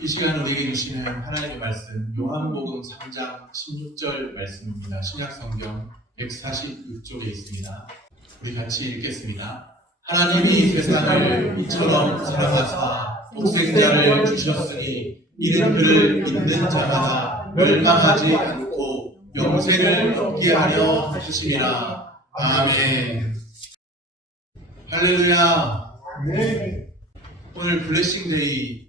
이 시간 우리에게 주시는 하나님의 말씀 요한복음 3장 16절 말씀입니다. 신약성경 146쪽에 있습니다. 우리 같이 읽겠습니다. 하나님이 세상을 이처럼 사랑하사 독생자를 주셨으니 이는 그를 믿는 자마다 멸망하지 않고 영생을 얻게 하려 하심이라. 아멘. 할렐루야. 오늘 블레싱데이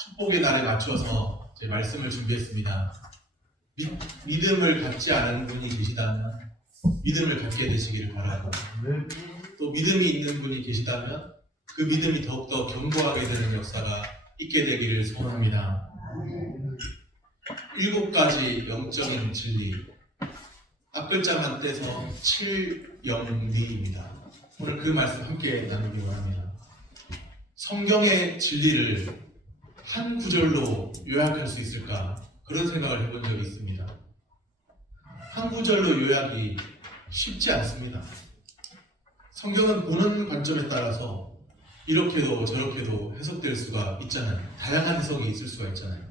축복의 날에 맞춰서 제 말씀을 준비했습니다. 믿음을 갖지 않은 분이 계시다면 믿음을 갖게 되시기를 바라고, 또 믿음이 있는 분이 계시다면 그 믿음이 더욱더 견고하게 되는 역사가 있게 되기를 소원합니다. 7가지 영적인 진리, 앞글자만 떼서 7영리입니다. 오늘 그 말씀 함께 나누기 원합니다. 성경의 진리를 한 구절로 요약할 수 있을까? 그런 생각을 해본 적이 있습니다. 한 구절로 요약이 쉽지 않습니다. 성경은 보는 관점에 따라서 이렇게도 저렇게도 해석될 수가 있잖아요. 다양한 해석이 있을 수가 있잖아요.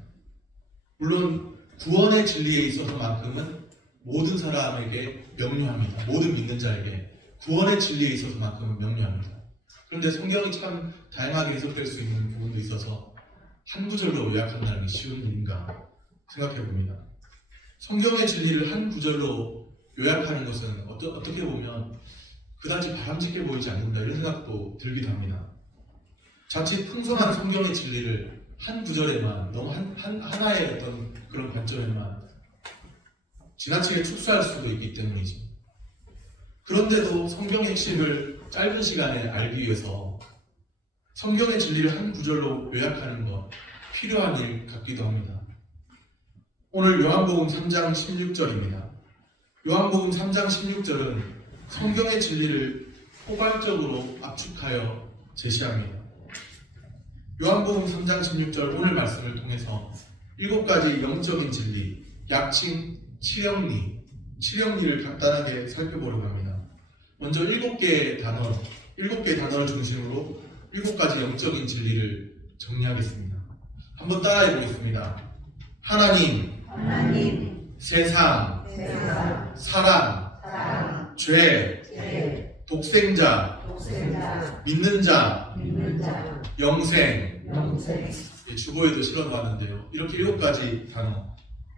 물론 구원의 진리에 있어서만큼은 모든 사람에게 명료합니다. 모든 믿는 자에게 구원의 진리에 있어서만큼은 명료합니다. 그런데 성경이 참 다양하게 해석될 수 있는 부분도 있어서 한 구절로 요약한다는 게 쉬운 일인가 생각해 봅니다. 성경의 진리를 한 구절로 요약하는 것은 어떻게 보면 그다지 바람직해 보이지 않는다, 이런 생각도 들기도 합니다. 자칫 풍성한 성경의 진리를 한 구절에만, 너무 하나의 어떤 그런 관점에만 지나치게 축소할 수도 있기 때문이죠. 그런데도 성경의 핵심을 짧은 시간에 알기 위해서 성경의 진리를 한 구절로 요약하는 것 필요한 일 같기도 합니다. 오늘 요한복음 3장 16절입니다. 요한복음 3장 16절은 성경의 진리를 포괄적으로 압축하여 제시합니다. 요한복음 3장 16절 오늘 말씀을 통해서 7가지 영적인 진리, 약칭 7영리를 간단하게 살펴보려고 합니다. 먼저 7개의 단어를 중심으로 7가지 영적인 진리를 정리하겠습니다. 한번 따라해 보겠습니다. 하나님, 세상, 사랑, 죄, 독생자, 믿는 자, 영생. 주보에도 실어놓았는데요. 이렇게 7가지 단어.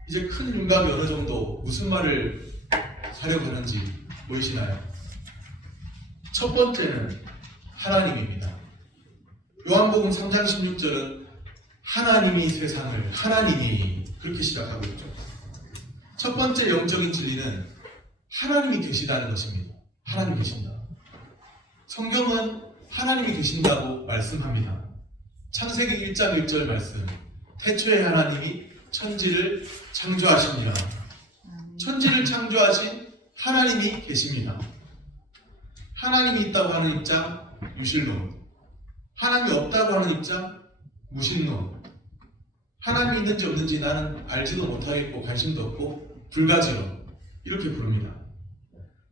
이제 큰 윤곽이 어느 정도 무슨 말을 하려고 하는지 보이시나요? 첫 번째는 하나님입니다. 요한복음 3장 16절은 하나님이 세상을, 하나님이 그렇게 시작하고 있죠. 첫 번째 영적인 진리는 하나님이 계시다는 것입니다. 하나님이 계신다. 성경은 하나님이 계신다고 말씀합니다. 창세기 1장 1절 말씀, 태초에 하나님이 천지를 창조하십니다. 천지를 창조하신 하나님이 계십니다. 하나님이 있다고 하는 입장, 유실론. 하나님이 없다고 하는 입장, 무신론. 하나님이 있는지 없는지 나는 알지도 못하겠고 관심도 없고 불가지론, 이렇게 부릅니다.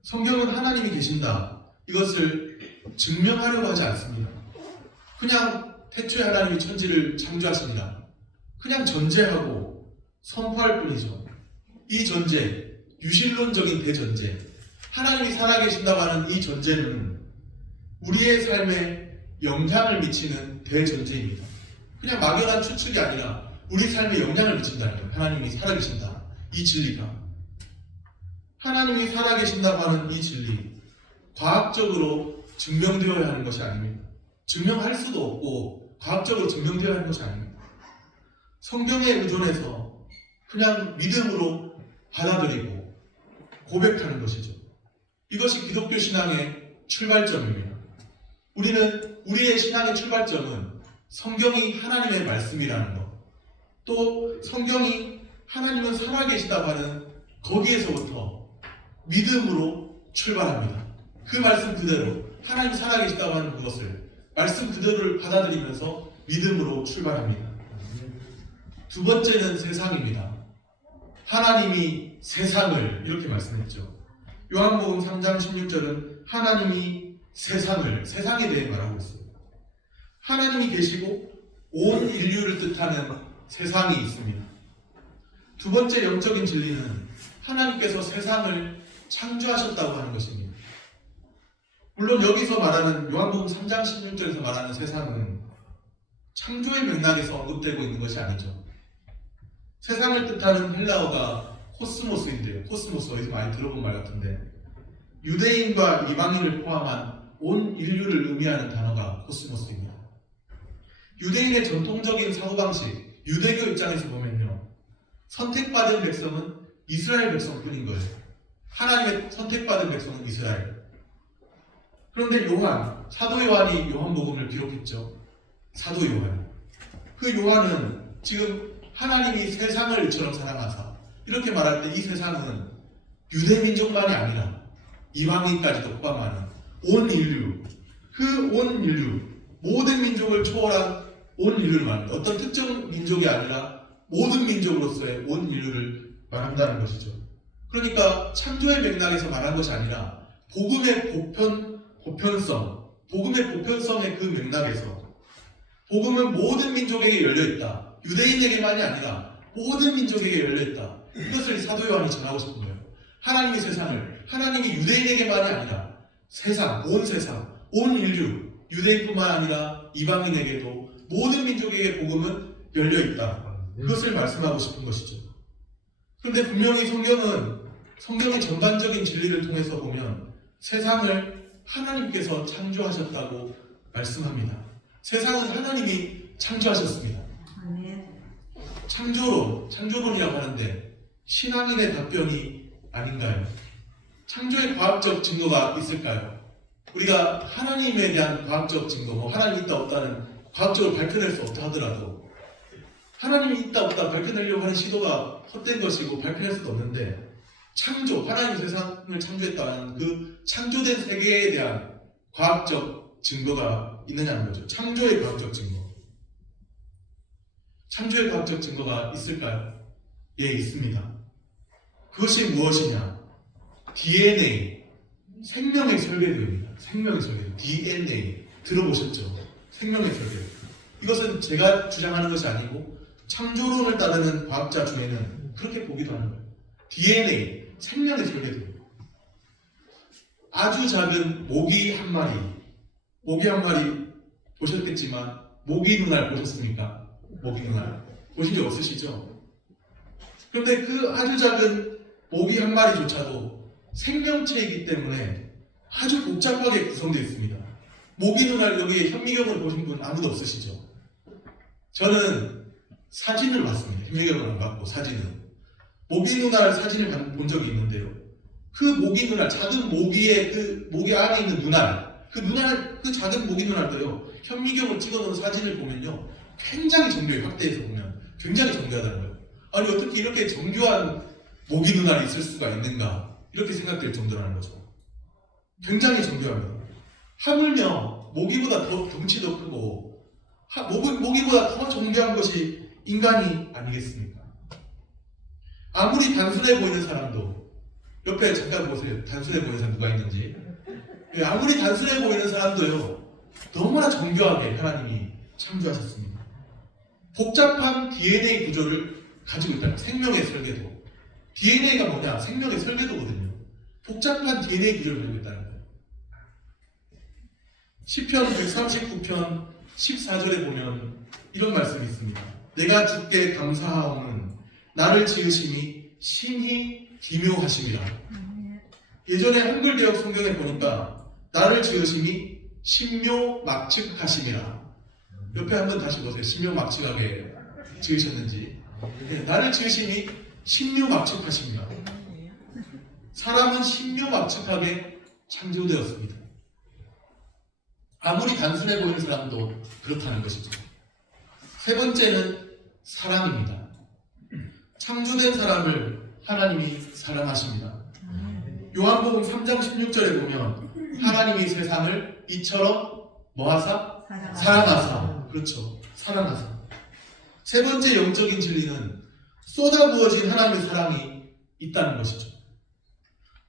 성경은 하나님이 계신다, 이것을 증명하려고 하지 않습니다. 그냥 태초에 하나님이 천지를 창조하십니다, 그냥 전제하고 선포할 뿐이죠. 이 전제, 유실론적인 대전제, 하나님이 살아계신다고 하는 이 전제는 우리의 삶에 영향을 미치는 대전제입니다. 그냥 막연한 추측이 아니라 우리 삶에 영향을 미친다는 거예요. 하나님이 살아계신다, 이 진리가. 하나님이 살아계신다고 하는 이 진리, 과학적으로 증명되어야 하는 것이 아닙니다. 증명할 수도 없고 과학적으로 증명되어야 하는 것이 아닙니다. 성경에 의존해서 그냥 믿음으로 받아들이고 고백하는 것이죠. 이것이 기독교 신앙의 출발점입니다. 우리는 우리의 신앙의 출발점은 성경이 하나님의 말씀이라는 것, 또 성경이 하나님은 살아계시다고 하는 거기에서부터 믿음으로 출발합니다. 그 말씀 그대로, 하나님 살아계시다고 하는 그것을 말씀 그대로를 받아들이면서 믿음으로 출발합니다. 두 번째는 세상입니다. 하나님이 세상을, 이렇게 말씀했죠. 요한복음 3장 16절은 하나님이 세상에 대해 말하고 있어요. 하나님이 계시고 온 인류를 뜻하는 세상이 있습니다. 두 번째 영적인 진리는 하나님께서 세상을 창조하셨다고 하는 것입니다. 물론 여기서 말하는 요한복음 3장 16절에서 말하는 세상은 창조의 맥락에서 언급되고 있는 것이 아니죠. 세상을 뜻하는 헬라어가 코스모스인데요. 코스모스 어디서 많이 들어본 말 같은데 유대인과 이방인을 포함한 온 인류를 의미하는 단어가 코스모스입니다. 유대인의 전통적인 사고방식, 유대교 입장에서 보면요, 선택받은 백성은 이스라엘 백성뿐인 거예요. 하나님의 선택받은 백성은 이스라엘. 그런데 사도 요한이 요한복음을 기록했죠. 사도 요한. 그 요한은 지금 하나님이 세상을 이처럼 사랑하사 이렇게 말할 때 이 세상은 유대 민족만이 아니라 이방인까지도 포함하는 온 인류, 그 온 인류, 모든 민족을 초월한 온 인류를 말합니다. 어떤 특정 민족이 아니라 모든 민족으로서의 온 인류를 말한다는 것이죠. 그러니까 창조의 맥락에서 말한 것이 아니라 복음의 보편성, 복음의 보편성의 그 맥락에서 복음은 모든 민족에게 열려있다. 유대인에게만이 아니라 모든 민족에게 열려있다. 이것을 사도 요한이 전하고 싶은 거예요. 하나님의 세상을, 하나님이 유대인에게만이 아니라 세상, 온 인류, 유대인뿐만 아니라 이방인에게도 모든 민족에게 복음은 열려있다. 그것을 말씀하고 싶은 것이죠. 그런데 분명히 성경의 전반적인 진리를 통해서 보면 세상을 하나님께서 창조하셨다고 말씀합니다. 세상은 하나님이 창조하셨습니다. 창조론이라고 하는데 신앙인의 답변이 아닌가요? 창조의 과학적 증거가 있을까요? 우리가 하나님에 대한 과학적 증거, 하나님이 있다 없다는 과학적으로 밝혀낼 수 없다 하더라도 하나님이 있다 없다 밝혀내려고 하는 시도가 헛된 것이고 밝혀낼 수도 없는데 하나님이 세상을 창조했다는 그 창조된 세계에 대한 과학적 증거가 있느냐는 거죠. 창조의 과학적 증거. 창조의 과학적 증거가 있을까요? 예, 있습니다. 그것이 무엇이냐? DNA, 생명의 설계도입니다. 생명의 설계도, DNA 들어보셨죠? 생명의 설계도. 이것은 제가 주장하는 것이 아니고 창조론을 따르는 과학자 중에는 그렇게 보기도 하는 거예요. DNA, 생명의 설계도. 아주 작은 모기 한 마리 보셨겠지만 모기 눈알 보셨습니까? 모기 눈알 보신 적 없으시죠? 그런데 그 아주 작은 모기 한 마리조차도 생명체이기 때문에 아주 복잡하게 구성되어 있습니다. 모기 눈알 여기에 현미경을 보신 분 아무도 없으시죠? 저는 사진을 봤습니다. 현미경을 안 봤고 사진을. 모기 눈알 사진을 본 적이 있는데요. 그 모기 눈알, 작은 모기의 그 모기 안에 있는 눈알, 그 작은 모기 눈알도요. 현미경을 찍어놓은 사진을 보면요. 굉장히 정교해요. 확대해서 보면 굉장히 정교하다는 거예요. 아니 어떻게 이렇게 정교한 모기 눈알이 있을 수가 있는가 이렇게 생각될 정도라는 거죠. 굉장히 정교합니다. 하물며 모기보다 더 덩치도 크고 모기보다 더 정교한 것이 인간이 아니겠습니까? 아무리 단순해 보이는 사람도 옆에 잠깐 보세요. 단순해 보이는 사람 누가 있는지. 아무리 단순해 보이는 사람도요. 너무나 정교하게 하나님이 창조하셨습니다. 복잡한 DNA 구조를 가지고 있다는 생명의 설계도. DNA가 뭐냐? 생명의 설계도거든요. 복잡한 DNA 구조를 가지고 있다는 거예요. 시편 139편 14절에 보면 이런 말씀이 있습니다. 내가 주께 감사하오는 나를 지으심이 심히 기묘하심이라. 예전에 한글대역 성경에 보니까 나를 지으심이 신묘막측하심이라. 옆에 한번 다시 보세요. 신묘막측하게 지으셨는지. 네, 나를 지으심이 신묘막측하십니다. 사람은 신묘막측하게 창조되었습니다. 아무리 단순해 보이는 사람도 그렇다는 것이죠. 세 번째는 사랑입니다. 창조된 사람을 하나님이 사랑하십니다. 요한복음 3장 16절에 보면 하나님이 세상을 이처럼 뭐하사? 사랑하사. 그렇죠. 사랑하사. 세 번째 영적인 진리는 쏟아부어진 하나님의 사랑이 있다는 것이죠.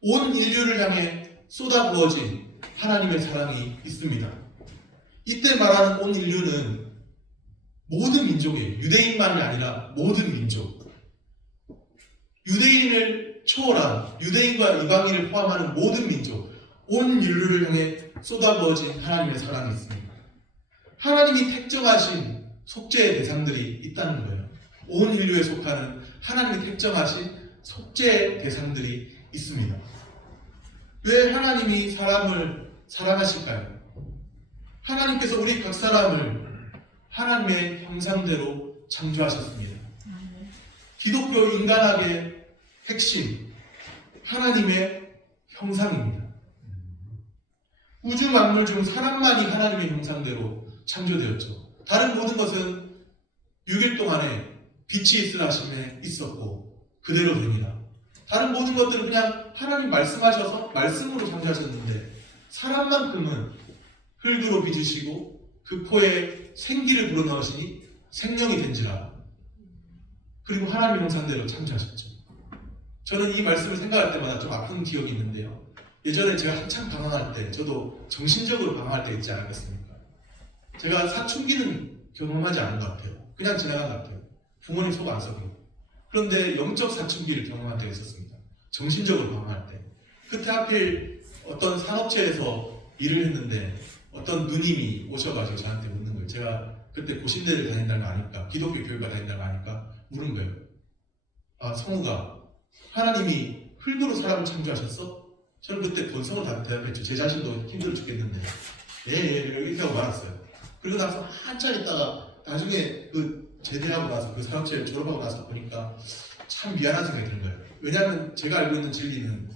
온 인류를 향해 쏟아부어진 하나님의 사랑이 있습니다. 이때 말하는 온 인류는 모든 민족이에요. 유대인만이 아니라 모든 민족. 유대인을 초월한, 유대인과 이방인을 포함하는 모든 민족, 온 인류를 향해 쏟아부어진 하나님의 사랑이 있습니다. 하나님이 택정하신 속죄의 대상들이 있다는 거예요. 온 인류에 속하는 하나님이 택정하신 속죄의 대상들이 있습니다. 왜 하나님이 사람을 사랑하실까요? 하나님께서 우리 각 사람을 하나님의 형상대로 창조하셨습니다. 기독교 인간학의 핵심, 하나님의 형상입니다. 우주 만물 중 사람만이 하나님의 형상대로 창조되었죠. 다른 모든 것은 6일 동안에 빛이 있으라 하심에 있었고 그대로 됩니다. 다른 모든 것들은 그냥 하나님 말씀하셔서 말씀으로 창조하셨는데 사람만큼은 흙으로 빚으시고 그 코에 생기를 불어넣으시니 생명이 된지라. 그리고 하나님의 형상대로 창조하셨죠. 저는 이 말씀을 생각할 때마다 좀 아픈 기억이 있는데요. 예전에 제가 한참 방황할 때, 저도 정신적으로 방황할 때 있지 않았겠습니까? 제가 사춘기는 경험하지 않은 것 같아요. 그냥 지나간 것 같아요. 부모님 속 안 썩이고. 그런데 영적 사춘기를 경험한 때가 있었습니다. 정신적으로 방황할 때. 그때 하필 어떤 산업체에서 일을 했는데 어떤 누님이 오셔가지고 저한테 묻는 거예요. 제가 그때 고신대를 다닌다는 거 아니까, 기독교 교육을 다닌다는 거 아니까 물은 거예요. 아, 성우가 하나님이 흙으로 사람을 창조하셨어? 저는 그때 본성을 다 대답했죠. 제 자신도 힘들어 죽겠는데 이렇게 하고 말았어요. 그리고 나서 한참 있다가 나중에 제대하고 나서 그 산업체를 졸업하고 나서 보니까 참 미안한 생각이 드는 거예요. 왜냐하면 제가 알고 있는 진리는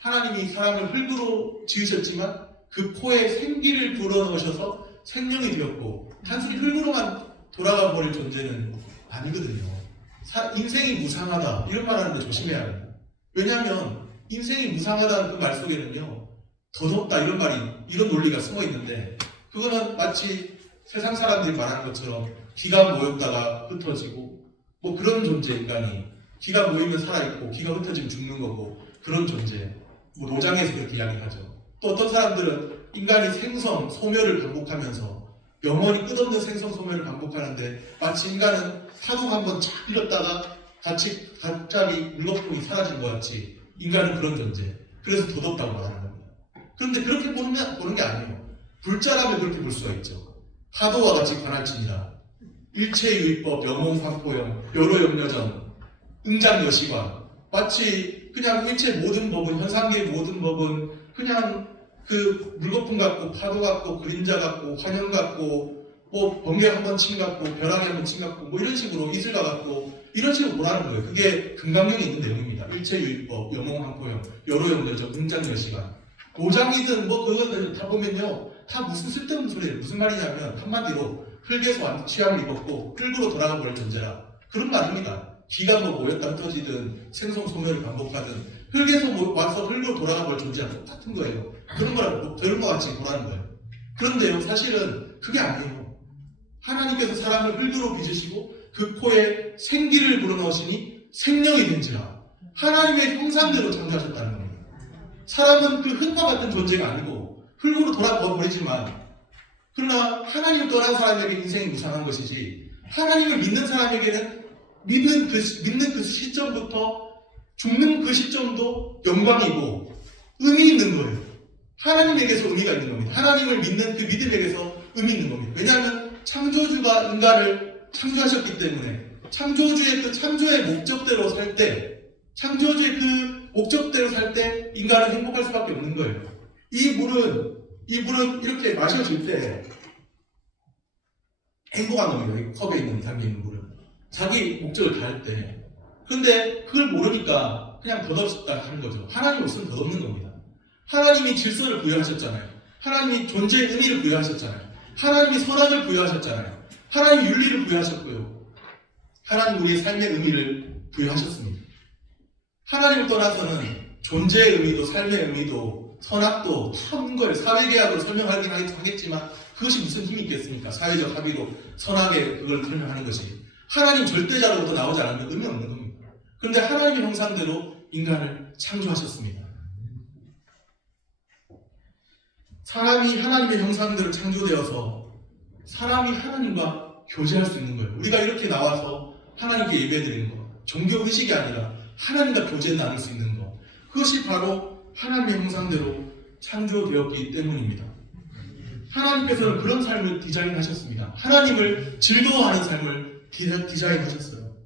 하나님이 사람을 흙으로 지으셨지만 그 코에 생기를 불어넣으셔서 생명이 되었고 단순히 흙으로만 돌아가 버릴 존재는 아니거든요. 인생이 무상하다 이런 말 하는데 조심해야 합니다. 왜냐하면 인생이 무상하다는 그 말 속에는요 더덥다 이런 논리가 숨어 있는데 그거는 마치 세상 사람들이 말하는 것처럼 기가 모였다가 흩어지고 뭐 그런 존재 인간이 기가 모이면 살아있고 기가 흩어지면 죽는 거고 그런 존재 뭐 노장에서 그렇게 이야기하죠. 또 어떤 사람들은 인간이 생성, 소멸을 반복하면서 영원히 끝없는 생성, 소멸을 반복하는데 마치 인간은 파도가 한번 착 밀었다가 갑자기 물거품이 사라진 것 같이 인간은 그런 존재. 그래서 더덥다고 말하는 겁니다. 그런데 그렇게 보는 게 아니에요. 불자라면 그렇게 볼 수가 있죠. 파도와 같이 관할지니라. 일체유의법, 영홍환포형, 여로염려전, 응장여시관. 마치 그냥 일체 모든 법은, 현상계의 모든 법은 그냥 그 물거품 같고 파도 같고 그림자 같고 환영 같고 뭐 번개 한번 친 같고 벼락이 한번 친 같고 뭐 이런 식으로 이슬과 같고 이런 식으로 보라는 거예요. 그게 금강경에 있는 내용입니다. 일체유의법, 영홍환포형, 여로염려전, 응장여시관. 도장이든 뭐 그거는 다 보면요 다 무슨 쓸데없는 소리예요. 무슨 말이냐면 한마디로 흙에서 취함을 입었고 흙으로 돌아가 버릴 존재라 그런 말입니다. 기가 뭐 모였다 흩어지든 생성 소멸을 반복하든 흙에서 와서 흙으로 돌아가 버릴 존재랑 똑같은 거예요. 그런 거랑 다른 것 같이 보라는 거예요. 그런데요 사실은 그게 아니에요. 하나님께서 사람을 흙으로 빚으시고 그 코에 생기를 불어넣으시니 생명이 된지라. 하나님의 형상대로 창조하셨다는 겁니다. 사람은 그 흙과 같은 존재가 아니고 흙으로 돌아가 버리지만 그러나 하나님을 떠난 사람에게 인생이 무상한 것이지 하나님을 믿는 사람에게는 믿는 그 시점부터 죽는 그 시점도 영광이고 의미 있는 거예요. 하나님에게서 의미가 있는 겁니다. 하나님을 믿는 그 믿음에게서 의미 있는 겁니다. 왜냐하면 창조주가 인간을 창조하셨기 때문에 창조주의 그 창조의 목적대로 살 때 창조주의 그 목적대로 살 때 인간은 행복할 수밖에 없는 거예요. 이 물은 이렇게 마셔질 때 행복한 겁니다. 이 컵에 있는 담겨 있는 물은 자기 목적을 다할 때. 그런데 그걸 모르니까 그냥 덧없다 하는 거죠. 하나님 없으면 덧없는 겁니다. 하나님이 질서를 부여하셨잖아요. 하나님이 존재의 의미를 부여하셨잖아요. 하나님이 선악을 부여하셨잖아요. 하나님이 윤리를 부여하셨고요. 하나님 우리의 삶의 의미를 부여하셨습니다. 하나님을 떠나서는 존재의 의미도 삶의 의미도 선악도 다 없는 거예요. 사회계약으로 설명하긴 하겠지만 그것이 무슨 힘이 있겠습니까? 사회적 합의로 선악의 그걸 설명하는 것이. 하나님 절대자로부터 나오지 않으면 의미 없는 겁니다. 그런데 하나님의 형상대로 인간을 창조하셨습니다. 사람이 하나님의 형상대로 창조되어서 사람이 하나님과 교제할 수 있는 거예요. 우리가 이렇게 나와서 하나님께 예배드리는 거, 종교 의식이 아니라 하나님과 교제 나눌 수 있는 거, 그것이 바로 하나님의 형상대로 창조되었기 때문입니다. 하나님께서는 그런 삶을 디자인하셨습니다. 하나님을 즐거워하는 삶을 디자인하셨어요.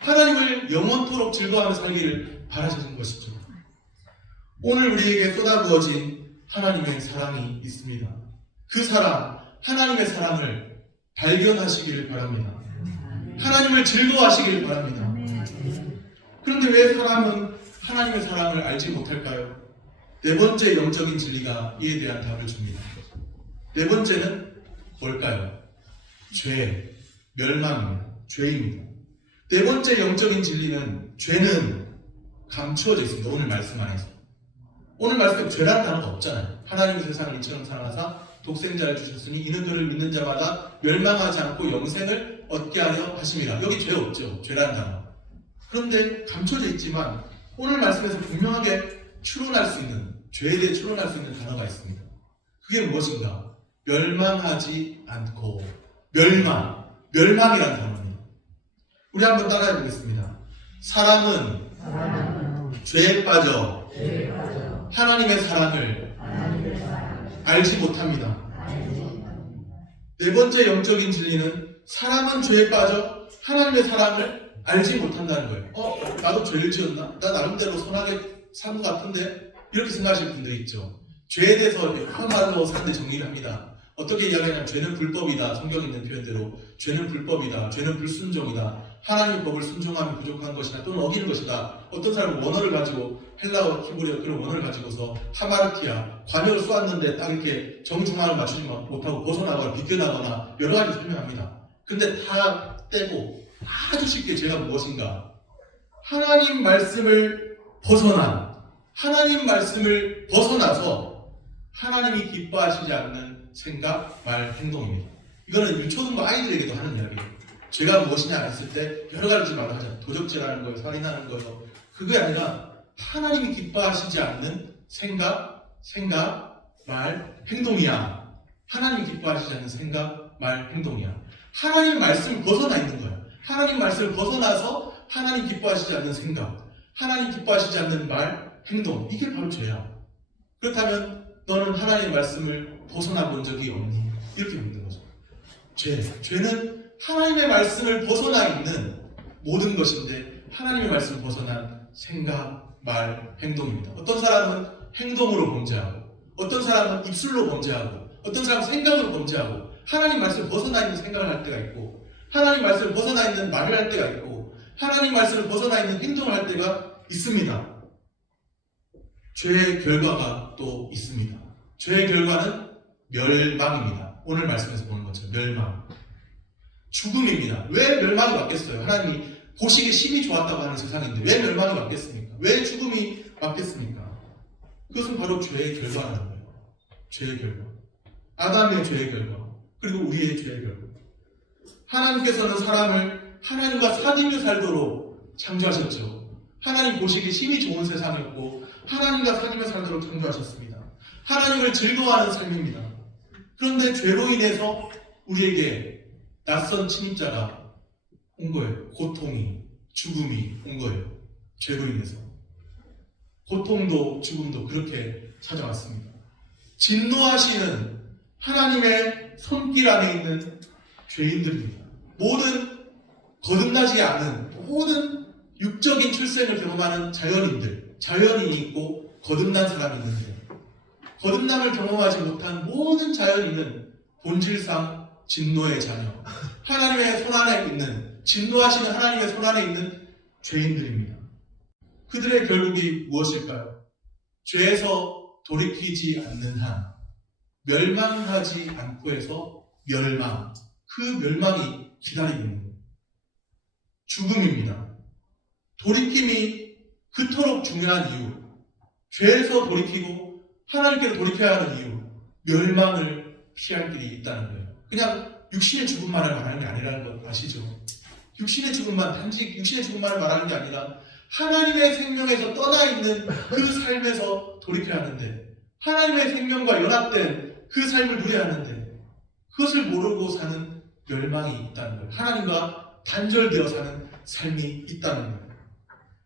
하나님을 영원토록 즐거워하며 살기를 바라시는 것이죠. 오늘 우리에게 쏟아부어진 하나님의 사랑이 있습니다. 그 사랑, 하나님의 사랑을 발견하시기를 바랍니다. 하나님을 즐거워하시기를 바랍니다. 그런데 왜 사람은 하나님의 사랑을 알지 못할까요? 네 번째 영적인 진리가 이에 대한 답을 줍니다. 네 번째는 뭘까요? 죄, 멸망입니다. 죄입니다. 네 번째 영적인 진리는 죄는 감추어져 있습니다. 오늘 말씀 안에서. 오늘 말씀에 죄라는 단어가 없잖아요. 하나님이 세상을 이처럼 사랑하사 독생자를 주셨으니 이는 그를 믿는 자마다 멸망하지 않고 영생을 얻게 하려 하심이라. 여기 죄 없죠. 죄라는 단어. 그런데 감춰져 있지만 오늘 말씀에서 분명하게 추론할 수 있는, 죄에 대해 추론할 수 있는 단어가 있습니다. 그게 무엇인가? 멸망하지 않고. 멸망이라는 단어입니다. 우리 한번 따라해 보겠습니다. 사람은 죄에 빠져 하나님의 사랑을 알지 못합니다. 네 번째 영적인 진리는 사람은 죄에 빠져 하나님의 사랑을 알지 못한다는 거예요. 나도 죄를 지었나? 나 나름대로 선하게 사는 것 같은데? 이렇게 생각하시는 분들이 있죠. 죄에 대해서 여러 말로 사람들이 정리를 합니다. 어떻게 이야기하냐면 죄는 불법이다. 성경에 있는 표현대로 죄는 불법이다. 죄는 불순종이다. 하나님의 법을 순종하면 부족한 것이나 또는 어기는 것이다. 어떤 사람은 원어를 가지고 헬라어 히브리어 그런 원어를 가지고서 하마르티아 관역을 쏘았는데 딱 이렇게 정중앙을 맞추지 못하고 벗어나거나 비껴나거나 여러 가지 설명합니다. 근데 다 떼고 아주 쉽게 죄가 무엇인가? 하나님 말씀을 벗어나서 하나님이 기뻐하시지 않는 생각, 말, 행동입니다. 이거는 유초등부 아이들에게도 하는 이야기예요. 죄가 무엇이냐 했을 때 여러 가지 말을 하죠. 도적질하는 거예요, 살인하는 거예요. 그게 아니라 하나님이 기뻐하시지 않는 생각, 말, 행동이야. 하나님이 기뻐하시지 않는 생각, 말, 행동이야. 하나님 말씀을 벗어나 있는 거예요. 하나님 말씀을 벗어나서 하나님 기뻐하시지 않는 생각, 하나님 기뻐하시지 않는 말, 행동. 이게 바로 죄야. 그렇다면 너는 하나님의 말씀을 벗어나 본 적이 없니? 이렇게 묻는 거죠. 죄는 하나님의 말씀을 벗어나 있는 모든 것인데 하나님의 말씀을 벗어난 생각, 말, 행동입니다. 어떤 사람은 행동으로 범죄하고 어떤 사람은 입술로 범죄하고 어떤 사람은 생각으로 범죄하고 하나님 말씀을 벗어나 있는 생각을 할 때가 있고 하나님 말씀을 벗어나 있는 말을 할 때가 있고 하나님 말씀을 벗어나 있는 행동을 할 때가 있습니다. 죄의 결과가 또 있습니다. 죄의 결과는 멸망입니다. 오늘 말씀에서 보는 것처럼 멸망. 죽음입니다. 왜 멸망이 맞겠어요? 하나님이 보시기에 심히 좋았다고 하는 세상인데 왜 멸망이 맞겠습니까? 왜 죽음이 맞겠습니까? 그것은 바로 죄의 결과라는 거예요. 죄의 결과. 아담의 죄의 결과. 그리고 우리의 죄의 결과. 하나님께서는 사람을 하나님과 사귀며 살도록 창조하셨죠. 하나님 보시기에 심히 좋은 세상이었고 하나님과 사귀며 살도록 창조하셨습니다. 하나님을 즐거워하는 삶입니다. 그런데 죄로 인해서 우리에게 낯선 침입자가 온 거예요. 고통이, 죽음이 온 거예요. 죄로 인해서. 고통도 죽음도 그렇게 찾아왔습니다. 진노하시는 하나님의 손길 안에 있는 죄인들입니다. 모든 거듭나지 않은 모든 육적인 출생을 경험하는 자연인이 있고 거듭난 사람이 있는데 거듭남을 경험하지 못한 모든 자연인은 본질상 진노의 자녀, 하나님의 손 안에 있는 진노하시는 하나님의 손 안에 있는 죄인들입니다. 그들의 결국이 무엇일까요? 죄에서 돌이키지 않는 한 멸망하지 않고 해서 멸망, 그 멸망이 기다리고 있는 거예요. 죽음입니다. 돌이킴이 그토록 중요한 이유, 죄에서 돌이키고 하나님께로 돌이켜야 하는 이유, 멸망을 피할 길이 있다는 거예요. 그냥 육신의 죽음만을 말하는 게 아니라는 거 아시죠? 육신의 죽음만, 단지 육신의 죽음만을 말하는 게 아니라 하나님의 생명에서 떠나 있는 그 삶에서 돌이켜야 하는데 하나님의 생명과 연합된 그 삶을 누려야 하는데 그것을 모르고 사는 멸망이 있다는 거예요. 하나님과 단절되어 사는 삶이 있다는 거예요.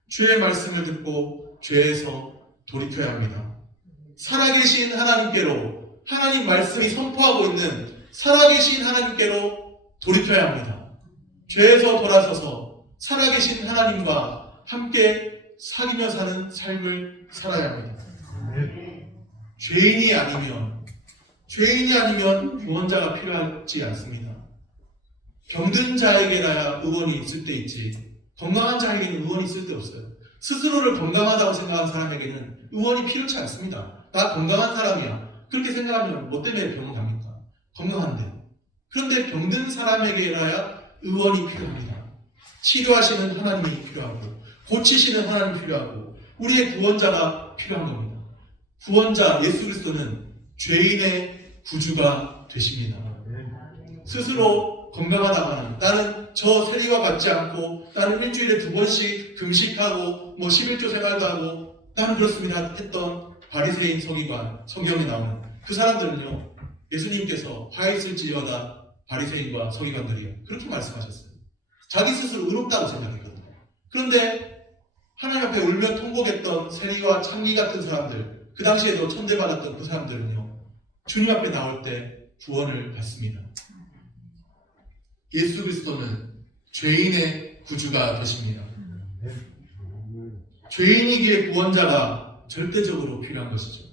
주의 말씀을 듣고 죄에서 돌이켜야 합니다. 살아계신 하나님께로, 하나님 말씀이 선포하고 있는 살아계신 하나님께로 돌이켜야 합니다. 죄에서 돌아서서 살아계신 하나님과 함께 사귀며 사는 삶을 살아야 합니다. 죄인이 아니면 구원자가 필요하지 않습니다. 병든 자에게라야 의원이 있을 때 있지, 건강한 자에게는 의원이 있을 때 없어요. 스스로를 건강하다고 생각하는 사람에게는 의원이 필요치 않습니다. 나 건강한 사람이야. 그렇게 생각하면 뭐 때문에 병원 갑니까? 건강한데. 그런데 병든 사람에게라야 의원이 필요합니다. 치료하시는 하나님이 필요하고, 고치시는 하나님이 필요하고, 우리의 구원자가 필요한 겁니다. 구원자 예수 그리스도는 죄인의 구주가 되십니다. 스스로 건강하다가는 나는 저 세리와 같지 않고, 나는 일주일에 2번씩 금식하고 11조 생활도 하고 나는 그렇습니다 했던 바리새인 서기관, 성경에 나오는 그 사람들은요, 예수님께서 화 있을지어다 바리새인과 서기관들이요, 그렇게 말씀하셨어요. 자기 스스로 의롭다고 생각했거든요. 그런데 하나님 앞에 울며 통곡했던 세리와 창기 같은 사람들, 그 당시에도 천대받았던 그 사람들은요, 주님 앞에 나올 때 구원을 받습니다. 예수 그리스도는 죄인의 구주가 되십니다. 죄인이기에 구원자가 절대적으로 필요한 것이죠.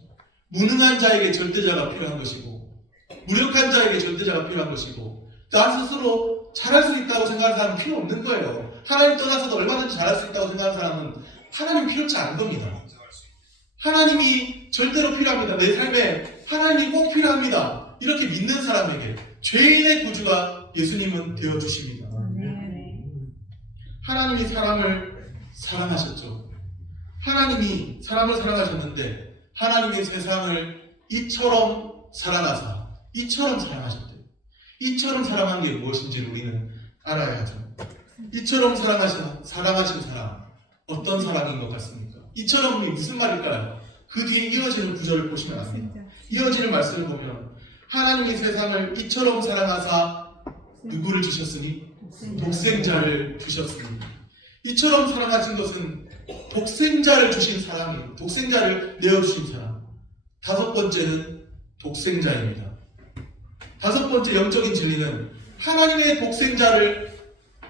무능한 자에게 절대자가 필요한 것이고, 무력한 자에게 절대자가 필요한 것이고, 나 스스로 잘할 수 있다고 생각하는 사람은 필요 없는 거예요. 하나님 떠나서도 얼마든지 잘할 수 있다고 생각하는 사람은 하나님 필요치 않은 겁니다. 하나님이 절대로 필요합니다. 내 삶에 하나님이 꼭 필요합니다. 이렇게 믿는 사람에게 죄인의 구주가 예수님은 되어주십니다. 하나님이 사람을 사랑하셨죠. 하나님이 사람을 사랑하셨는데, 하나님의 세상을 이처럼 사랑하셨대요. 이처럼 사랑한 게 무엇인지 우리는 알아야 하죠. 이처럼 사랑하신 사랑, 어떤 사랑인 것 같습니까? 이처럼이 무슨 말일까요? 그 뒤에 이어지는 구절을 보시면 압니다. 이어지는 말씀을 보면, 하나님이 세상을 이처럼 사랑하사 누구를 주셨으니? 독생자를 주셨으니. 이처럼 사랑하신 것은 독생자를 주신 사랑이에요. 독생자를 내어주신 사랑. 5번째는 독생자입니다. 5번째 영적인 진리는 하나님의 독생자를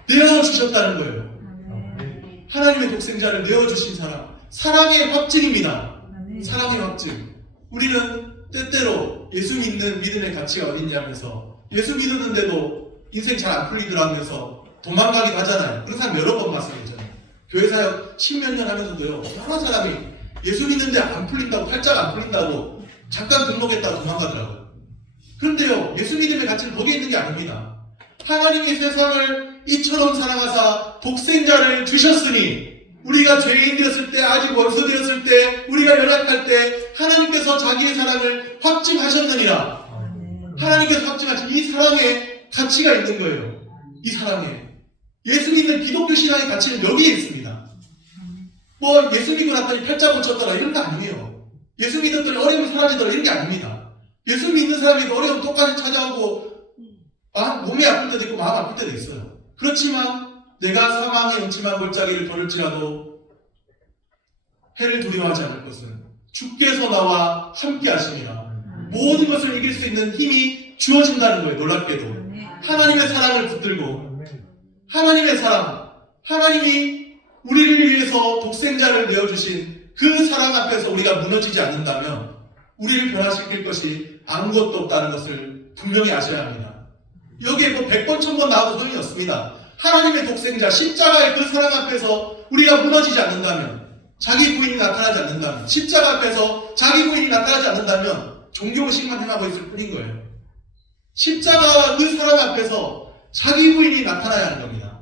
내어주셨다는 거예요. 하나님의 독생자를 내어주신 사랑, 사랑의 확증입니다. 사랑의 확증. 우리는 때때로 예수 믿는 믿음의 가치가 어딨냐면서, 예수 믿었는데도 인생 잘 안 풀리더라면서 도망가기도 하잖아요. 그런 사람 여러 번 말씀했잖아요. 교회사역 10몇 년 하면서도요, 여러 사람이 예수 믿는데 안 풀린다고, 팔자가 안 풀린다고 잠깐 등록했다고 도망가더라고요. 그런데요, 예수 믿음의 가치는 거기에 있는 게 아닙니다. 하나님이 세상을 이처럼 사랑하사 독생자를 주셨으니, 우리가 죄인 되었을 때, 아직 원수 되었을 때, 우리가 연약할 때 하나님께서 자기의 사랑을 확증하셨느니라. 하나님께서 확증하신 이 사랑에 가치가 있는 거예요. 이 사랑에. 예수 믿는 기독교 신앙의 가치는 여기에 있습니다. 예수 믿고 났더니 팔자 고쳤더라 이런 거 아니에요. 예수 믿었더니 어려움이 사라지더라 이런 게 아닙니다. 예수 믿는 사람이 어려움 똑같이 찾아오고 몸이 아플 때도 있고 마음 아플 때도 있어요. 그렇지만 내가 사망의 음침한 골짜기를 걸을지라도 해를 두려워하지 않을 것은 주께서 나와 함께 하시니라. 모든 것을 이길 수 있는 힘이 주어진다는 거예요. 놀랍게도 하나님의 사랑을 붙들고, 하나님의 사랑, 하나님이 우리를 위해서 독생자를 내어주신 그 사랑 앞에서 우리가 무너지지 않는다면 우리를 변화시킬 것이 아무것도 없다는 것을 분명히 아셔야 합니다. 여기에 100번 1000번 나와도 소용이 없습니다. 하나님의 독생자 십자가의 그 사랑 앞에서 우리가 무너지지 않는다면, 자기 부인이 나타나지 않는다면, 십자가 앞에서 자기 부인이 나타나지 않는다면 종교의식만 행하고 있을 뿐인 거예요. 십자가와 그 사랑 앞에서 자기 부인이 나타나야 하는 겁니다.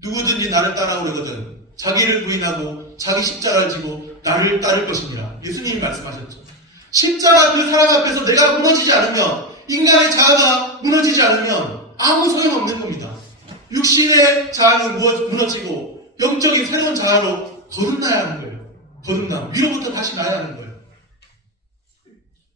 누구든지 나를 따라오려거든 자기를 부인하고 자기 십자가를 지고 나를 따를 것입니다. 예수님이 말씀하셨죠. 십자가 그 사랑 앞에서 내가 무너지지 않으면, 인간의 자아가 무너지지 않으면 아무 소용없는 겁니다. 육신의 자아는 무너지고 영적인 새로운 자아로 거듭나야 하는 거예요. 거듭남, 위로부터 다시 나야 하는 거예요.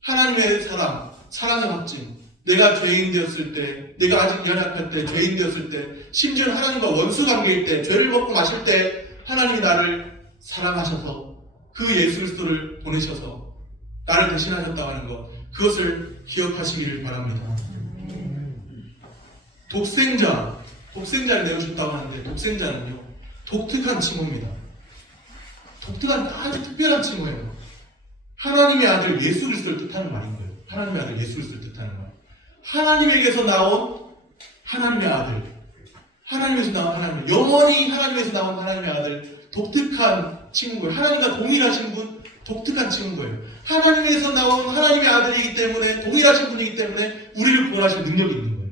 하나님의 사랑, 사랑의 확증, 내가 죄인 되었을 때, 내가 아직 연약할 때, 죄인 되었을 때, 심지어 하나님과 원수 관계일 때, 죄를 먹고 마실 때 하나님이 나를 사랑하셔서 그 예수 그리스도를 보내셔서 나를 대신하셨다고 하는 것, 그것을 기억하시기를 바랍니다. 독생자를 내어줬다고 하는데 독생자는요, 독특한 칭호입니다. 독특한 아주 특별한 칭호예요. 하나님의 아들 예수 그리스도를 뜻하는 말인 거예요. 하나님의 아들 예수 그리스도를 뜻하는 말. 하나님에게서 나온 하나님의 아들, 하나님에서 나온 하나님, 영원히 하나님에서 나온 하나님의 아들, 독특한 칭호인 거예요. 하나님과 동일하신 분, 독특한 칭호인 거예요. 하나님에서 나온 하나님의 아들이기 때문에, 동일하신 분이기 때문에 우리를 구원하실 능력이 있는 거예요.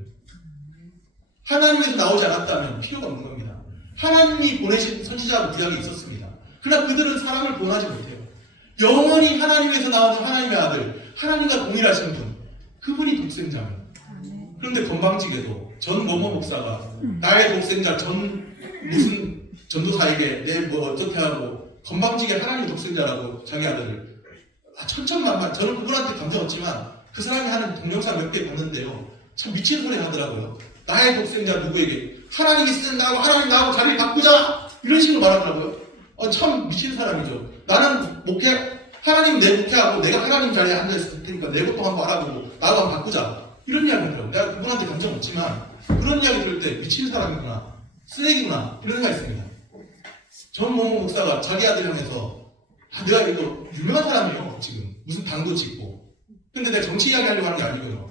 하나님에서 나오지 않았다면 필요가 없는 겁니다. 하나님이 보내신 선지자하고 구약이 있었습니다. 그러나 그들은 사람을 구원하지 못해요. 영원히 하나님에서 나오는 하나님의 아들, 하나님과 동일하신 분, 그분이 독생자예요. 그런데 건방지게도 전 모모 목사가 나의 독생자 전 무슨 전도사에게 내 뭐 어떻게 하고 건방지게 하나님 독생자라고 자기 아들을 천천만만, 저는 그분한테 감정 없지만 그 사람이 하는 동영상 몇 개 봤는데요, 참 미친 소리 하더라고요. 나의 독생자 누구에게 하나님이 쓴다고, 하나님 나하고 자리를 바꾸자 이런 식으로 말하더라고요. 참 미친 사람이죠. 나는 하나님 내 목회하고 내가 하나님 자리에 앉아있을 테니까 내 것도 한번 알아보고 나도 한번 바꾸자 이런 이야기 하더라고요. 내가 그분한테 감정 없지만 그런 이야기 들을 때 미친 사람이구나, 쓰레기구나 이런 생각이 있습니다. 전 모모 목사가 자기 아들 향해서 내가 이거 유명한 사람이에요. 지금 무슨 당도 짓고, 근데 내가 정치 이야기 하려고 하는 게 아니고요,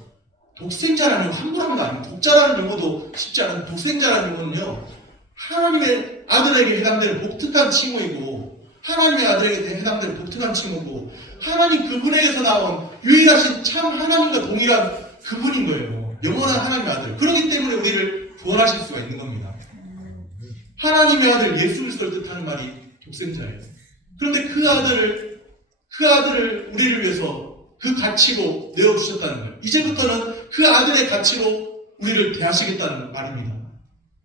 독생자라는 용어 함부로 하는 거 아니에요. 독자라는 용어도 쉽지 않은 독생자라는 용어는요, 하나님의 아들에게 해당되는 독특한 칭호이고, 하나님의 아들에게 해당되는 독특한 칭호고, 하나님 그분에게서 나온 유일하신 참 하나님과 동일한 그분인 거예요. 영원한 하나님의 아들. 그렇기 때문에 우리를 구원하실 수가 있는 겁니다. 하나님의 아들 예수 그리스도를 뜻하는 말이 독생자예요. 그런데 그 아들을 우리를 위해서 그 가치로 내어주셨다는 거예요. 이제부터는 그 아들의 가치로 우리를 대하시겠다는 말입니다.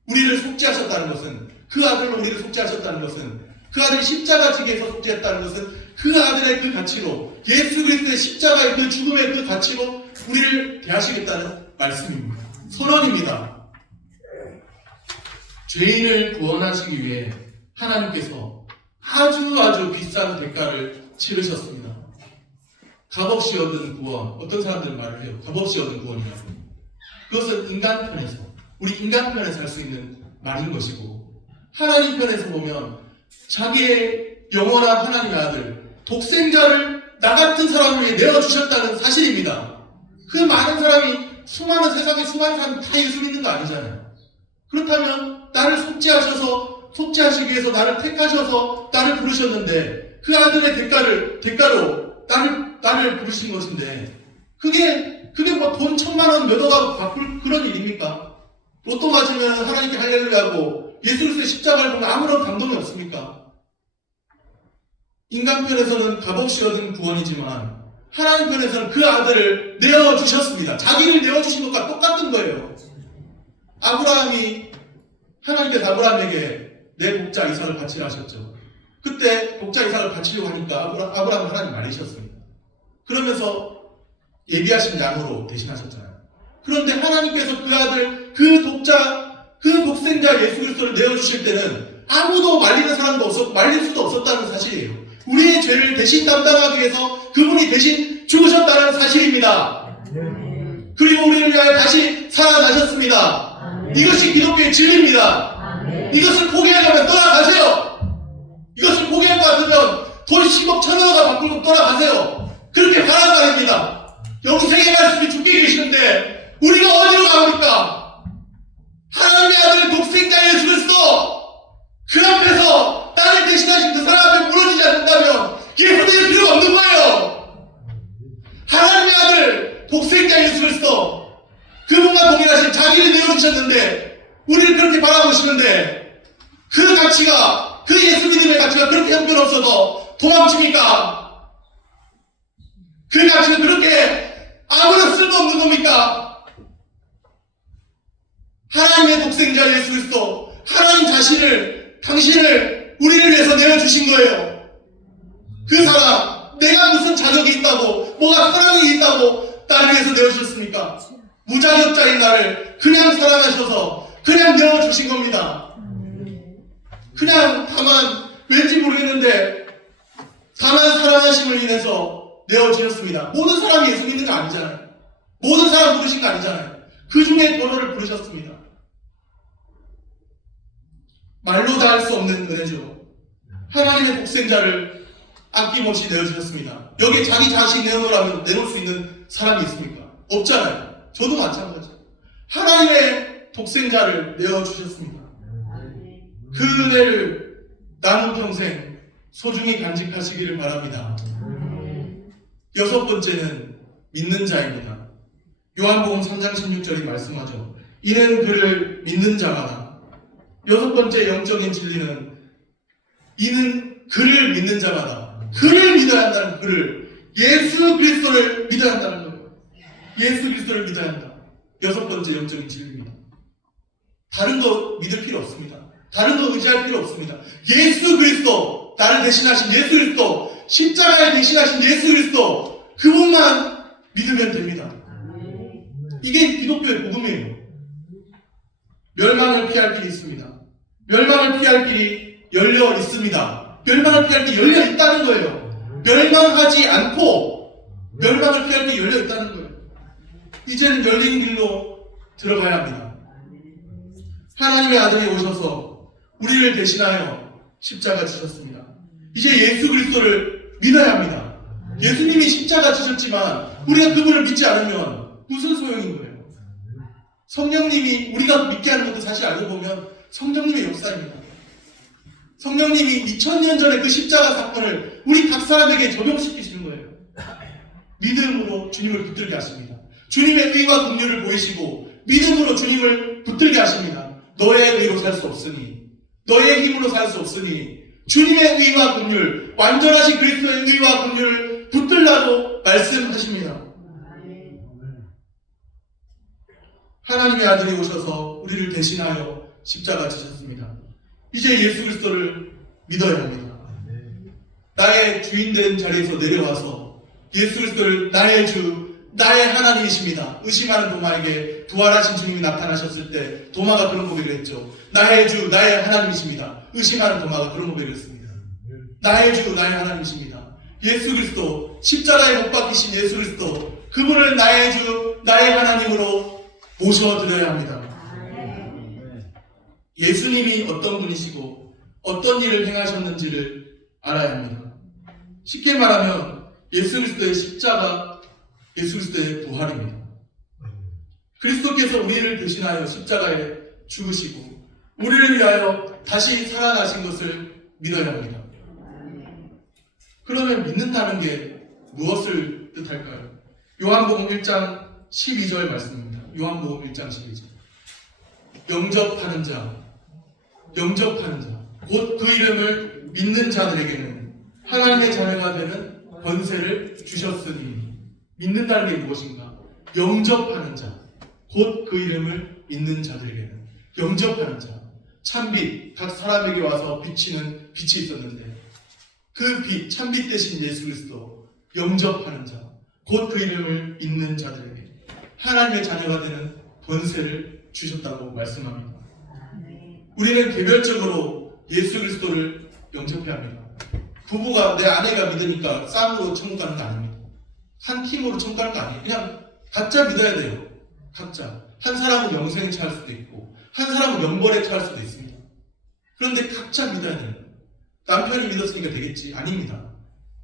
우리를 속죄하셨다는 것은, 그 아들로 우리를 속죄하셨다는 것은, 그 아들이 십자가 지기에서 속죄했다는 것은 그 아들의 그 가치로, 예수 그리스도의 십자가의 그 죽음의 그 가치로 우리를 대하시겠다는 말씀입니다. 선언입니다. 죄인을 구원하시기 위해 하나님께서 아주 비싼 대가를 치르셨습니다. 값없이 얻은 구원, 어떤 사람들은 말을 해요. 값없이 얻은 구원이라고. 그것은 인간 편에서, 우리 인간 편에서 할 수 있는 말인 것이고, 하나님 편에서 보면 자기의 영원한 하나님의 아들, 독생자를 나 같은 사람을 위해 내어주셨다는 사실입니다. 그 많은 사람이, 세상에 수많은 사람이 다 예수 믿는 거 아니잖아요. 그렇다면 나를 속죄하시기 위해서 나를 택하셔서 나를 부르셨는데, 그 아들의 대가로 나를 부르신 것인데, 그게 뭐 돈 1,000,000원 몇 억하고 바꿀 그런 일입니까? 로또 맞으면 하나님께 할렐루야하고 예수 그리스도의 십자가를 보면 아무런 감동이 없습니까? 인간 편에서는 값없이 얻은 구원이지만 하나님 편에서는 그 아들을 내어주셨습니다. 자기를 내어주신 것과 똑같은 거예요. 하나님께서 아브라함에게 내 독자 이삭을 바치라 하셨죠. 그때 독자 이삭을 바치려고 하니까 아브라함은 하나님 말이셨습니다. 그러면서 예비하신 양으로 대신하셨잖아요. 그런데 하나님께서 그 아들, 그 독생자 예수 그리스도를 내어주실 때는 아무도 말리는 사람도 없었고 말릴 수도 없었다는 사실이에요. 우리의 죄를 대신 담당하기 위해서 그분이 대신 죽으셨다는 사실입니다. 그리고 우리를 위하여 다시 살아나셨습니다. 이것이 기독교의 진리입니다. 이것을 포기하려면 떠나가세요. 이것을 포기할 것 같으면 돈 10억 1,000억을 바꾸고 떠나가세요. 그렇게 하란 말입니다. 영생의 말씀이 죽게 계시는데 우리가 어디로 가봅니까? 하나님의 아들 독생자 예수 그리스도, 그 앞에서 나를 대신하신 그 사람 앞에 무너지지 않는다면 예수 믿을 필요가 없는 거예요. 하나님의 아들 독생자 예수 그리스도, 그분과 동일하신 자기를 내어주셨는데 우리를 그렇게 바라보시는데 그 가치가, 그 예수 믿음의 가치가 그렇게 형편없어서 도망칩니까? 그 가치가 그렇게 아무런 쓸모없는 겁니까? 하나님의 독생자 예수 그리스도, 하나님 당신을 우리를 위해서 내어주신 거예요. 그 사람, 내가 무슨 자격이 있다고, 뭐가 사랑이 있다고 나를 위해서 내어주셨습니까? 무자격자인 나를 그냥 사랑하셔서 그냥 내어주신 겁니다. 그냥 다만 왠지 모르겠는데 다만 사랑하심을 인해서 내어주셨습니다. 모든 사람이 예수 믿는 거 아니잖아요. 모든 사람 부르신 거 아니잖아요. 그 중에 번호를 부르셨습니다. 말로 다 할 수 없는 은혜죠. 하나님의 독생자를 아낌없이 내어주셨습니다. 여기 자기 자신 내놓으라면 내놓을 수 있는 사람이 있습니까? 없잖아요. 저도 마찬가지예요. 하나님의 독생자를 내어주셨습니다. 그 은혜를 남은 평생 소중히 간직하시기를 바랍니다. 여섯 번째는 믿는 자입니다. 요한복음 3장 16절이 말씀하죠. 이는 그를 믿는 자마다. 여섯 번째 영적인 진리는 이는 그를 믿는 자마다. 그를 믿어야 한다는 그를. 예수 그리스도를 믿어야 한다는 거예요. 예수 그리스도를 믿어야 한다. 여섯 번째 영적인 진리입니다. 다른 거 믿을 필요 없습니다. 다른 거 의지할 필요 없습니다. 예수 그리스도, 나를 대신하신 예수 그리스도, 십자가에 대신하신 예수 그리스도, 그분만 믿으면 됩니다. 이게 기독교의 복음이에요. 멸망을 피할 길이 있습니다. 멸망을 피할 길이 열려 있습니다. 멸망을 피할 길이 열려 있다는 거예요. 멸망하지 않고 멸망을 피할 길이 열려 있다는 거예요. 이제는 열린 길로 들어가야 합니다. 하나님의 아들이 오셔서 우리를 대신하여 십자가 지셨습니다. 이제 예수 그리스도를 믿어야 합니다. 예수님이 십자가 지셨지만 우리가 그분을 믿지 않으면 무슨 소용인 거예요? 성령님이 우리가 믿게 하는 것도 사실 알고 보면 성령님의 역사입니다. 성령님이 2000년 전에 그 십자가 사건을 우리 각 사람에게 적용시키시는 거예요. 믿음으로 주님을 붙들게 하십니다. 주님의 의와 긍휼을 보이시고 믿음으로 주님을 붙들게 하십니다. 너의 의로 살 수 없으니, 너의 힘으로 살 수 없으니 주님의 의와 긍휼, 완전하신 그리스도의 의와 긍휼을 붙들라고 말씀하십니다. 하나님의 아들이 오셔서 우리를 대신하여 십자가 지셨습니다. 이제 예수 그리스도를 믿어야 합니다. 나의 주인된 자리에서 내려와서 예수 그리스도를 나의 주, 나의 하나님이십니다. 의심하는 도마에게 부활하신 주님이 나타나셨을 때 도마가 그런 고백을 했죠. 나의 주, 나의 하나님이십니다. 의심하는 도마가 그런 고백을 했습니다. 나의 주, 나의 하나님이십니다. 예수 그리스도, 십자가에 못 박히신 예수 그리스도, 그분을 나의 주, 나의 하나님으로 모셔드려야 합니다. 예수님이 어떤 분이시고 어떤 일을 행하셨는지를 알아야 합니다. 쉽게 말하면 예수 그리스도의 십자가, 예수 그리스도의 부활입니다. 그리스도께서 우리를 대신하여 십자가에 죽으시고 우리를 위하여 다시 살아나신 것을 믿어야 합니다. 그러면 믿는다는 게 무엇을 뜻할까요? 요한복음 1장 12절 말씀입니다. 요한복음 1장 12절. 영접하는 자, 영접하는 자, 곧 그 이름을 믿는 자들에게는 하나님의 자녀가 되는 권세를 주셨으니. 믿는다는 게 무엇인가? 영접하는 자, 곧 그 이름을 믿는 자들에게는. 영접하는 자, 참빛, 각 사람에게 와서 비치는 빛이 있었는데 그 빛, 참빛 대신 예수 그리스도, 영접하는 자, 곧 그 이름을 믿는 자들에게 하나님의 자녀가 되는 권세를 주셨다고 말씀합니다. 우리는 개별적으로 예수 그리스도를 영접해야 합니다. 부부가, 내 아내가 믿으니까 쌍으로 천국 가는 거 아닙니다. 한 팀으로 천국 가는 거 아니에요. 그냥 각자 믿어야 돼요. 각자. 한 사람은 영생에 처할 수도 있고 한 사람은 영벌에 처할 수도 있습니다. 그런데 각자 믿어야 돼요. 남편이 믿었으니까 되겠지? 아닙니다.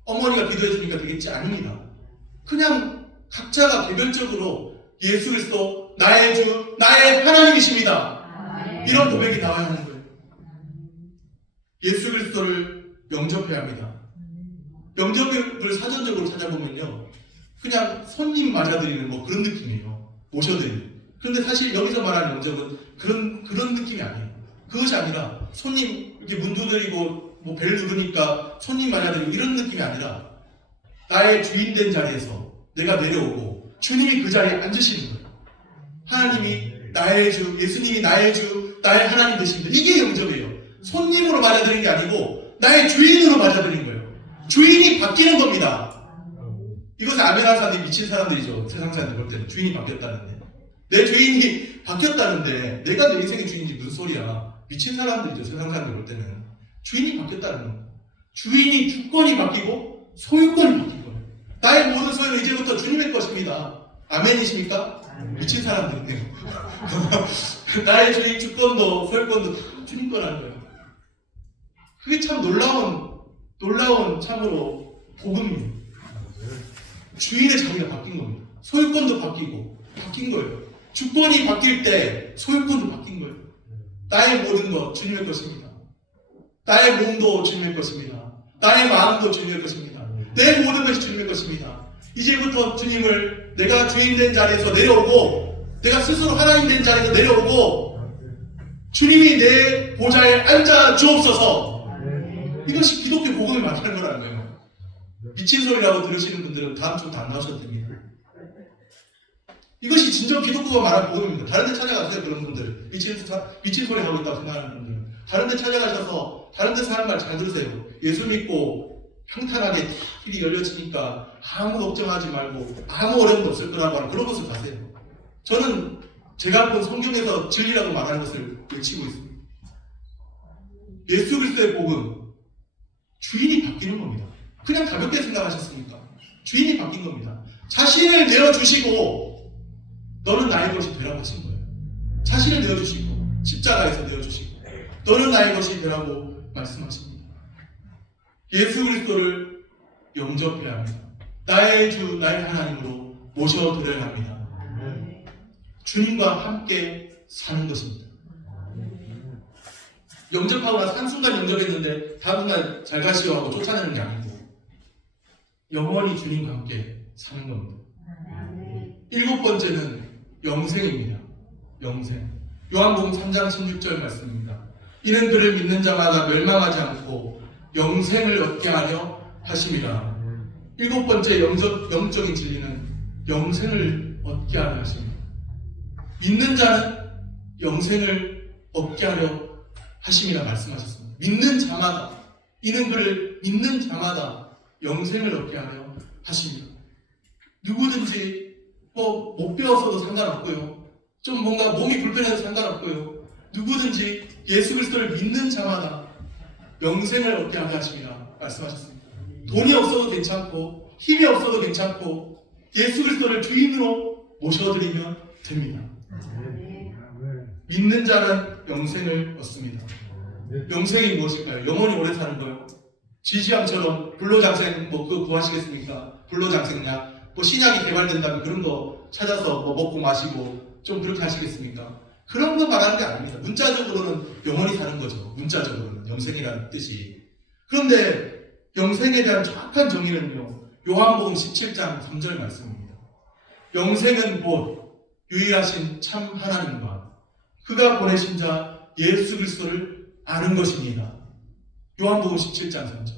어머니가 기도해주니까 되겠지? 아닙니다. 그냥 각자가 개별적으로 예수 그리스도 나의 주, 나의 하나님이십니다. 이런 고백이 나와야 하는 거예요. 예수 그리스도를 영접해야 합니다. 영접을 사전적으로 찾아보면요, 그냥 손님 맞아드리는 뭐 그런 느낌이에요. 모셔드리는. 그런데 사실 여기서 말하는 영접은 그런 느낌이 아니에요. 그것이 아니라 손님 이렇게 문 두드리고 뭐 벨 누르니까 손님 맞아드리고 이런 느낌이 아니라 나의 주인된 자리에서 내가 내려오고 주님이 그 자리에 앉으시는 거예요. 하나님이 나의 주, 예수님이 나의 주, 나의 하나님 되십니다. 이게 영접이에요. 손님으로 맞아들인 게 아니고 나의 주인으로 맞아들인 거예요. 주인이 바뀌는 겁니다. 이것은 아멘하는 사람들이 미친 사람들이죠. 세상 사람들 볼 때는 주인이 바뀌었다는데. 내 주인이 바뀌었다는데 내가 내 인생의 주인인지 무슨 소리야. 미친 사람들이죠. 세상 사람들 볼 때는. 주인이 바뀌었다는 거예요. 주인이 주권이 바뀌고 소유권이 바뀐 거예요. 나의 모든 소유는 이제부터 주님의 것입니다. 아멘이십니까? 미친 사람들이네요. 나의 주인 주권도 소유권도 다 주님 거라는 거예요. 그게 참 놀라운 참으로 복음이에요. 주인의 자리가 바뀐 겁니다. 소유권도 바뀐 거예요. 주권이 바뀔 때 소유권도 바뀐 거예요. 나의 모든 것 주님의 것입니다. 나의 몸도 주님의 것입니다. 나의 마음도 주님의 것입니다. 내 모든 것이 주님의 것입니다. 이제부터 주님을 내가 주인 된 자리에서 내려오고 내가 스스로 하나님 된 자리에서 내려오고 주님이 내 보좌에 앉아 주옵소서. 이것이 기독교 복음을 말하는 거라는 거예요. 미친 소리라고 들으시는 분들은 다음 주 다 안 나오셔도 됩니다. 이것이 진정 기독교가 말하는 복음입니다. 다른 데 찾아가세요. 그런 분들 미친 소리 하고 있다고 생각하는 분들은 다른 데 찾아가셔서 다른 데서 하는 말 잘 들으세요. 예수 믿고 평탄하게 다 길이 열려지니까 아무 걱정하지 말고 아무 어려움도 없을 거라고 하는 그런 것을 가세요. 저는 제가 본 성경에서 진리라고 말하는 것을 외치고 있습니다. 예수 그리스도의 복음, 주인이 바뀌는 겁니다. 그냥 가볍게 생각하셨습니까? 주인이 바뀐 겁니다. 자신을 내어주시고 너는 나의 것이 되라고 하신 거예요. 자신을 내어주시고 십자가에서 내어주시고 너는 나의 것이 되라고 말씀하십니다. 예수 그리스도를 영접해야 합니다. 나의 주, 나의 하나님으로 모셔드려야 합니다. 주님과 함께 사는 것입니다. 영접하고 나서 한순간 영접했는데 다음 순간 잘 가시오 하고 쫓아내는 게 아니고 영원히 주님과 함께 사는 겁니다. 7번째는 영생입니다. 영생. 요한복음 3장 16절 말씀입니다. 이는 그를 믿는 자마다 멸망하지 않고 영생을 얻게 하려 하심이라. 7번째 영적인 진리는 영생을 얻게 하려 하십니다. 믿는 자는 영생을 얻게 하려 하심이라 말씀하셨습니다. 믿는 자마다, 이는 그를 믿는 자마다 영생을 얻게 하려 하십니다. 누구든지 못 배웠어도 상관없고요. 좀 뭔가 몸이 불편해도 상관없고요. 누구든지 예수 그리스도를 믿는 자마다 영생을 얻게 하려 하심이라 말씀하셨습니다. 돈이 없어도 괜찮고 힘이 없어도 괜찮고 예수 그리스도를 주인으로 모셔드리면 됩니다. 믿는 자는 영생을 얻습니다. 영생이 무엇일까요? 영원히 오래 사는 거예요. 지시함처럼 불로장생 그거 구하시겠습니까? 불로장생약 신약이 개발된다면 그런 거 찾아서 먹고 마시고 좀 그렇게 하시겠습니까? 그런 거 말하는 게 아닙니다. 문자적으로는 영원히 사는 거죠. 문자적으로는 영생이라는 뜻이. 그런데 영생에 대한 정확한 정의는요. 요한복음 17장 3절 말씀입니다. 영생은 곧 유일하신 참 하나님과 그가 보내신 자 예수 그리스도를 아는 것입니다. 요한복음 17장 3절.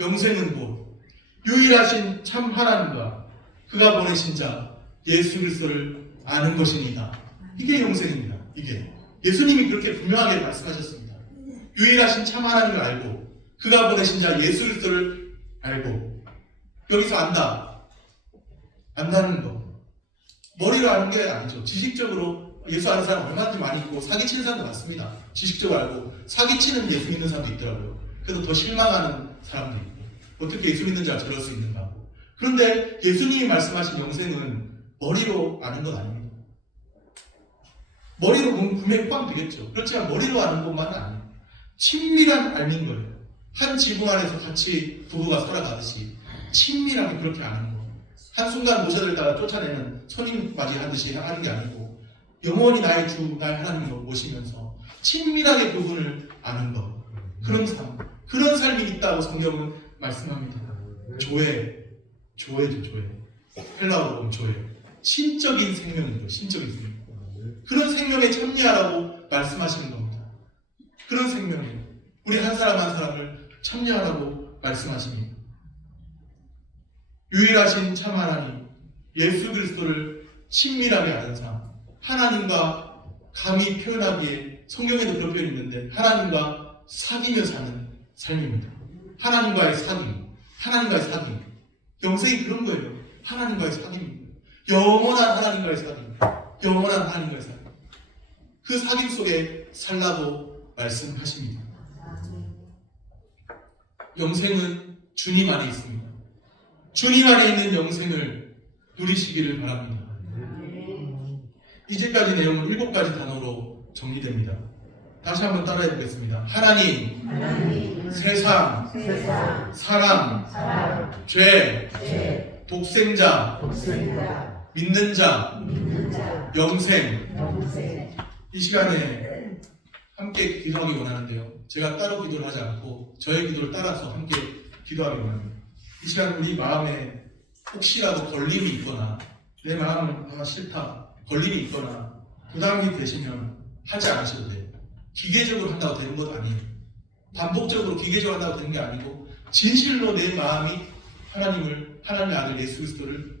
영생은 곧 유일하신 참 하나님과 그가 보내신 자 예수 그리스도를 아는 것입니다. 이게 영생입니다. 이게 예수님이 그렇게 분명하게 말씀하셨습니다. 유일하신 참 하나님을 알고 그가 보내신 자 예수 그리스도를 알고. 여기서 안다는 거 머리로 아는 게 아니죠. 지식적으로 예수 아는 사람 얼마든지 많이 있고 사기치는 사람도 많습니다. 지식적으로 알고 사기치는 예수 믿는 사람도 있더라고요. 그래서 더 실망하는 사람도 있고 어떻게 예수 믿는 자가 저럴 수 있는가. 그런데 예수님이 말씀하신 영생은 머리로 아는 건 아닙니다. 머리로 보면 분명히 포함되겠죠. 그렇지만 머리로 아는 것만은 아니에요. 친밀한 알민 거예요. 한 지붕 안에서 같이 부부가 살아가듯이 친밀하게 그렇게 아는 거. 한순간 모셔들다가 쫓아내는 손님 맞이하듯이 하는 게 아니고 영원히 나의 주, 나의 하나님으로 모시면서 친밀하게 그분을 아는 것. 그런 삶. 그런 삶이 있다고 성경은 말씀합니다. 조회죠, 조회. 헬라어로 보면 조회. 신적인 생명인 거예요, 신적인 생명. 그런 생명에 참여하라고 말씀하시는 겁니다. 그런 생명에 우리 한 사람 한 사람을 참여하라고 말씀하십니다. 유일하신 참 하나님, 예수 그리스도를 친밀하게 아는 삶, 하나님과 감히 표현하기에 성경에도 그런 표현이 있는데 하나님과 사귀며 사는 삶입니다. 하나님과의 사귐, 하나님과의 사귐. 영생이 그런 거예요. 하나님과의 사귐입니다. 영원한 하나님과의 사귐. 영원한 하나님과의 사귐. 그 사귐 속에 살라고 말씀하십니다. 영생은 주님 안에 있습니다. 주님 안에 있는 영생을 누리시기를 바랍니다. 이제까지 내용은 7가지 단어로 정리됩니다. 다시 한번 따라해 보겠습니다. 하나님, 세상, 사람, 죄, 독생자, 믿는 자, 영생. 이 시간에 함께 기도하기 원하는데요. 제가 따로 기도를 하지 않고 저의 기도를 따라서 함께 기도하기 원합니다. 이 시간 우리 마음에 혹시라도 걸림이 있거나 내 마음은 싫다, 걸림이 있거나 부담이 되시면 하지 않으셔도 돼요. 기계적으로 한다고 되는 것 아니에요. 반복적으로 기계적으로 한다고 되는 게 아니고 진실로 내 마음이 하나님의 아들 예수 그리스도를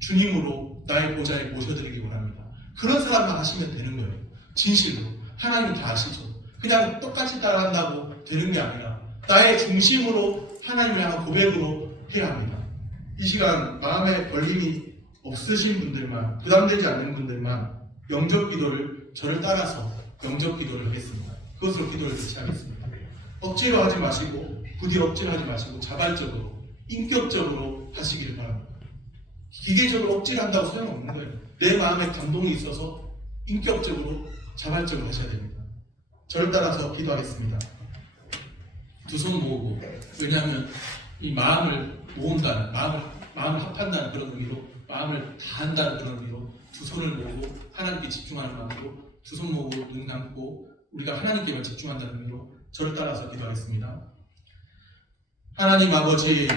주님으로 나의 보좌에 모셔드리기 원합니다. 그런 사람만 하시면 되는 거예요. 진실로. 하나님은 다 아시죠. 그냥 똑같이 따라한다고 되는 게 아니라 나의 중심으로 하나님을 향한 고백으로 해야 합니다. 이 시간 마음에 걸림이 없으신 분들만, 부담되지 않는 분들만 영접 기도를 저를 따라서 영접 기도를 하겠습니다. 그것으로 기도를 대체하겠습니다. 억지로 하지 마시고, 부디 억지로 하지 마시고 자발적으로, 인격적으로 하시길 바랍니다. 기계적으로 억지로 한다고 소용없는 거예요. 내 마음에 감동이 있어서 인격적으로, 자발적으로 하셔야 됩니다. 저를 따라서 기도하겠습니다. 두 손 모으고, 왜냐하면 이 마음을 모은다는, 마음을 합한다는 그런 의미로, 마음을 다한다는 그런 의미로 두 손을 모으고 하나님께 집중하는 마음으로 두 손 모으고 눈 감고 우리가 하나님께만 집중한다는 의미로 저를 따라서 기도하겠습니다. 하나님 아버지,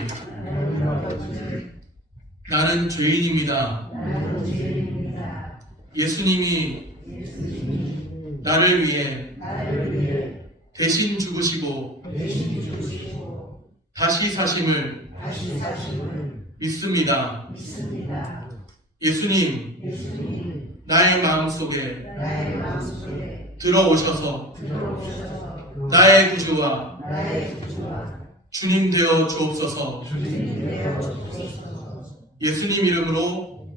나는 죄인입니다. 예수님이 나를 위해 대신 죽으시고 다시 사심을 믿습니다. 예수님, 나의 마음속에 들어오셔서 나의 구주와 주님 되어 주옵소서. 예수님 이름으로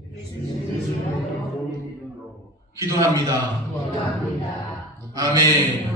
기도합니다. 아멘.